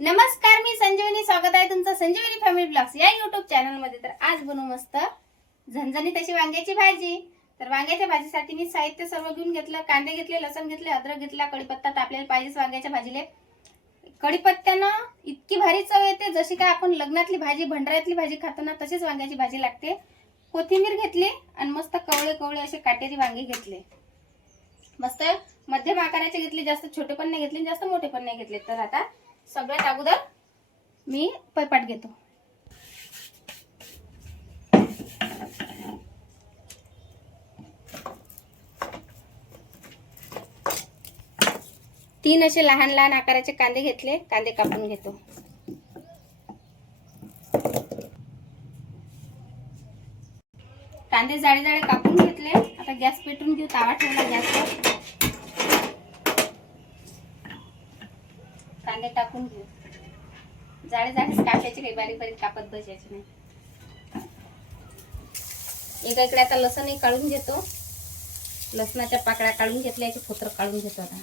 नमस्कार, मी संजीवनी. स्वागत आहे तुमचं संजीवनी फॅमिली ब्लॉग्स या युट्यूब चॅनल मध्ये. तर आज बनवू मस्त झणझणीत अशी वांग्याची भाजी. तर वांग्याच्या भाजीसाठी मी साहित्य सर्व घेऊन घेतलं. कांदे घेतले, लसूण घेतले, अद्रक घेतला, कढीपत्ता. तर आपल्याला पाहिजे वांग्याच्या भाजीले कढीपत्त्यानं इतकी भारी चव येते, जशी काय आपण लग्नातली भाजी, भंडाऱ्यातली भाजी खातो ना, तशीच वांग्याची भाजी लागते. कोथिंबीर घेतली आणि मस्त कवळे कवळे असे काटेरी वांगे घेतले. मस्त मध्यम आकाराचे घेतले, जास्त छोटे पण नाही घेतले, जास्त मोठे पण नाही घेतले. तर आता सगळ्यात अगोदर मी पळपाट घेतो. तीन असे लहान लहान आकाराचे कांदे घेतले. कांदे कापून घेतो. कांदे जाडे जाडे कापून घेतले. आता गॅस पेटवून घेऊ. तावा ठेवला गॅसवर. कांदे टाकून घेऊ. जाडे जाडे कापायचे, काही बारीक बारीक कापत बसायचे नाही. एका इकडे आता लसूणही काढून घेतो. लसणाच्या पाकळ्या काढून घेतल्या, याचे फोतर काढून घेतो. आता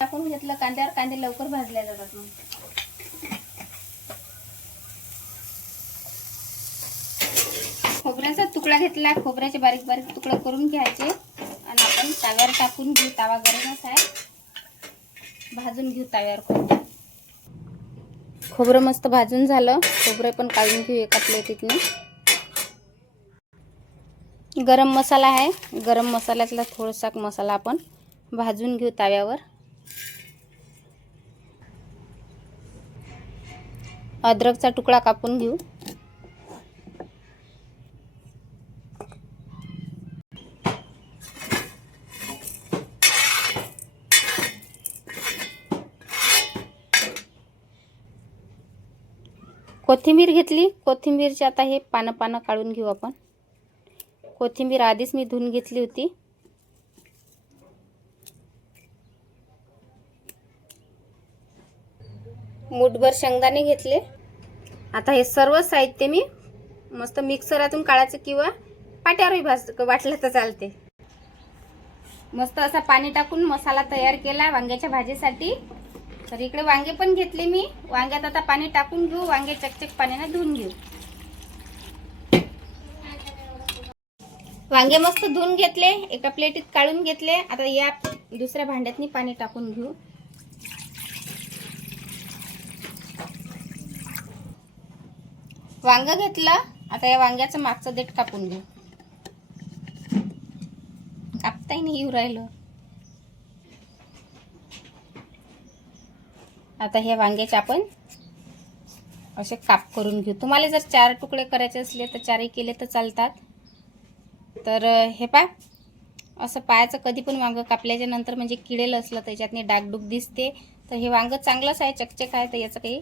टाकून घेतलं कांद्यावर. कांदे लवकर भाजले जातात. मग खोबऱ्याचा तुकडा घेतला. खोबऱ्याचे बारीक बारीक तुकडे करून घ्यायचे आणि आपण तव्यावर टाकून घेऊ. तवा गरमच आहे, भाजून घेऊ तव्यावर. खोबरं मस्त भाजून झालं. खोबरं पण काढून घेऊ एका प्लेटीतून. गरम मसाला आहे. गरम मसाल्यातला थोडासा मसाला आपण भाजून घेऊ तव्यावर. अद्रकचा तुकडा कापून घेऊ. कोथिंबीर घेतली. कोथिंबीरची आता हे पानं पानं काढून घेऊ आपण. कोथिंबीर आधीच मी धुवून घेतली होती. मूठभर शेंगदाणे घेतले. आता हे सर्व साहित्य मी मस्त मिक्सरातून काढायचं किंवा पाट्यावरही वाटलं तर चालते. मस्त असा पाणी टाकून मसाला तयार केला वांग्याच्या भाजीसाठी. तर इकडे वांगे पण घेतले मी. वांग्यात आता पाणी टाकून घेऊ. वांगे चकचक पाण्याने धुवून घेऊ. वांगे मस्त धुवून घेतले, एका प्लेटीत काढून घेतले. आता या दुसऱ्या भांड्यातनी पाणी टाकून घेऊ. वांग घेतलं. आता या वांग्याचं मागचं देठ कापून घेऊ. कापताही नाही येऊ राहिलं. आता हे वांग्याचे आपण असे काप करून घेऊ. तुम्हाला जर 4 तुकडे करायचे असले तर 4ही केले तर चालतात. तर हे पा असं पायाचं कधी पण वांग कापल्याच्या नंतर म्हणजे किडेल असलं त्याच्यातनी डागडुग दिसते. तर हे वांग चांगलंच आहे, चकचक आहे. तर याचं काही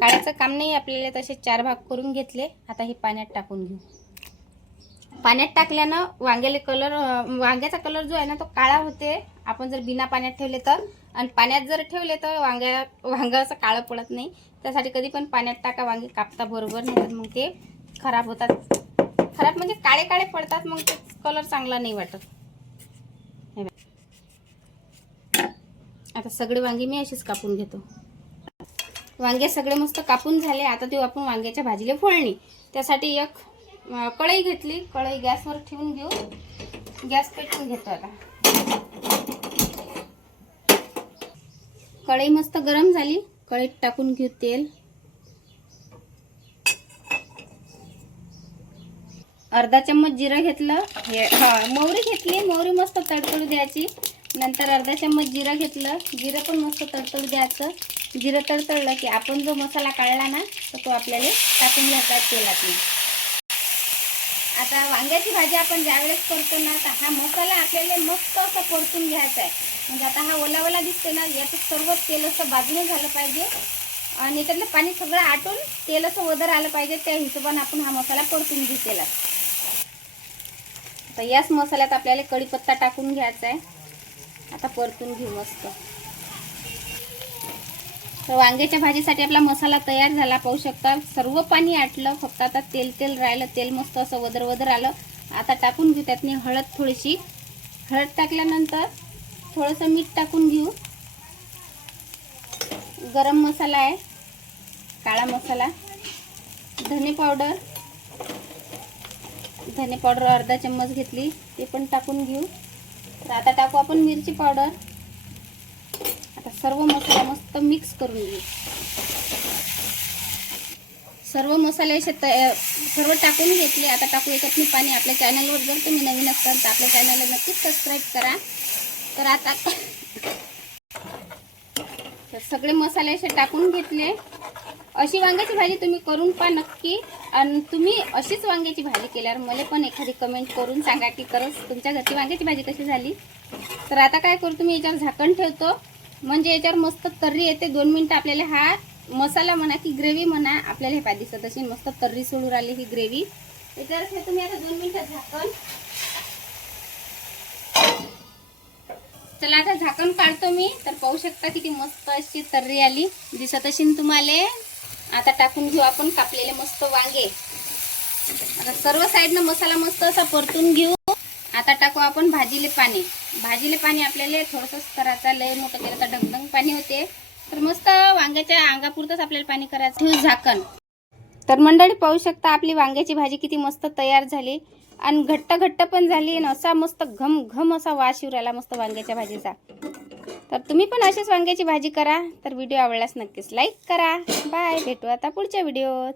काढायचं काम नाही आपल्याला. तसे 4 भाग करून घेतले. आता हे पाण्यात टाकून घेऊ. पाण्यात टाकल्यानं वांग्याचा कलर जो आहे ना तो काळा होते. आपण जर बिना पाण्यात ठेवले तर, आणि पाण्यात जर ठेवले तर वांग असं काळं पडत नाही. त्यासाठी कधी पण पाण्यात टाका. वांगे कापता बरोबर, नाही तर मग ते खराब होतात. खराब म्हणजे काळे काळे पडतात. मग ते कलर चांगला नाही वाटत. आता सगळे वांगे मी अशीच कापून घेतो. वांगे सगळे मस्त कापून झाले. आता ते आपण वांग्याच्या भाजीला फोडणी. त्यासाठी एक कढई घेतली. कढई गॅसवर ठेवून घेऊ. गॅस पेटवून घेतो. आता कढई मस्त गरम झाली. कढईत टाकून घेऊ तेल. अर्धा चम्मच जिरं घेतलं. मोहरी घेतली. मोहरी मस्त तडतडू द्यायची. नंतर अर्धा चम्मच जिरं घेतलं. जिरं पण मस्त तडतडू द्यायचं. जिरं तडतडलं की आपण जो मसाला काढला ना तर तो आपल्याला टाकून घ्यायचा तेलात. आता वांग्याची भाजी आपण ज्यावेळेस करतो ना तर हा मसाला आपल्याला मस्त असं परतून घ्यायचा आहे. म्हणजे आता हा ओला ओला दिसते ना, याचं सर्व तेल असं बाजूने झालं पाहिजे आणि याच्यातलं पाणी सगळं आटून तेल असं वदर आलं पाहिजे. त्या हिशोबाने आपण हा मसाला परतून घेऊ तेलात. तर याच मसाल्यात आपल्याला कढीपत्ता टाकून घ्यायचा आहे. आता परतून घेऊ मस्त. तर वांग्याच्या भाजीसाठी आपला मसाला तयार झाला, पाहू शकता. सर्व पाणी आटलं, फक्त आता तेल राहिलं. तेल मस्त असं वदर आलं. आता टाकून घेऊ त्यातनी हळद थोडीशी. हळद टाकल्यानंतर थोडंसं मीठ टाकून घेऊ. गरम मसाला आहे, काळा मसाला, धने पावडर अर्धा चम्मच घेतली, ते पण टाकून घेऊ. तर आता टाकू आपण मिरची पावडर. आता सर्व मसाला मस्त मिक्स करून घेऊ. सर्व मसाले सर्व टाकून घेतले. आता टाकू याच्यातून पाणी. आपल्या चॅनलवर जर तुम्ही नवीन असाल तर आपल्या चॅनलला नक्कीच सबस्क्राईब करा. तर आता सगळे मसाले असे टाकून घेतले. अशी वांग्याची भाजी तुम्ही करून पहा नक्की. आणि तुम्ही अशीच वांग्याची भाजी केल्यावर मला पण एखादी कमेंट करून सांगा की खरंच तुमच्या घरची वांग्याची भाजी कशी झाली. तर आता काय करू, तुम्ही याच्यावर झाकण ठेवतो, म्हणजे याच्यावर मस्त तर्री येते. 2 मिनिटं आपल्याला हा मसाला म्हणा की ग्रेव्ही म्हणा, आपल्याला हे पाहिजे दिसत अशी मस्त तर्री सोडून राहिली ही ग्रेव्ही. याच्यावर ठेवतो मी आता 2 मिनिटं झाकण. चला आता झाकण काढतो मी. तर पाहू शकता किती मस्त अशी तर्री आली दिसत असेल तुम्हाला. आता टाकून घेऊ आपण कापलेले मस्त वांगे. आता सर्व साईडनं मसाला मस्त असा परतून घेऊ. आता टाकू आपण भाजीले पाणी. भाजीले पाणी आपल्याला थोडंसंच करायचं, लय मोठं केलं तर ढगढग पाणी होते. तर मस्त वांग्याच्या अंगापुरतंच आपल्याला पाणी करायचं. ठेवू झाकण. तर मंडळी पाहू शकता आपली वांग्याची भाजी किती मस्त तयार झाली आणि घट्ट पण झाली आणि असा मस्त घम असा वास येऊ राहिला मस्त वांग्याच्या भाजीचा. तर तुम्ही पण अशीच वांग्याची भाजी करा. तर व्हिडिओ आवडल्यास नक्कीच लाईक करा. बाय, भेटू आता पुढच्या व्हिडिओत.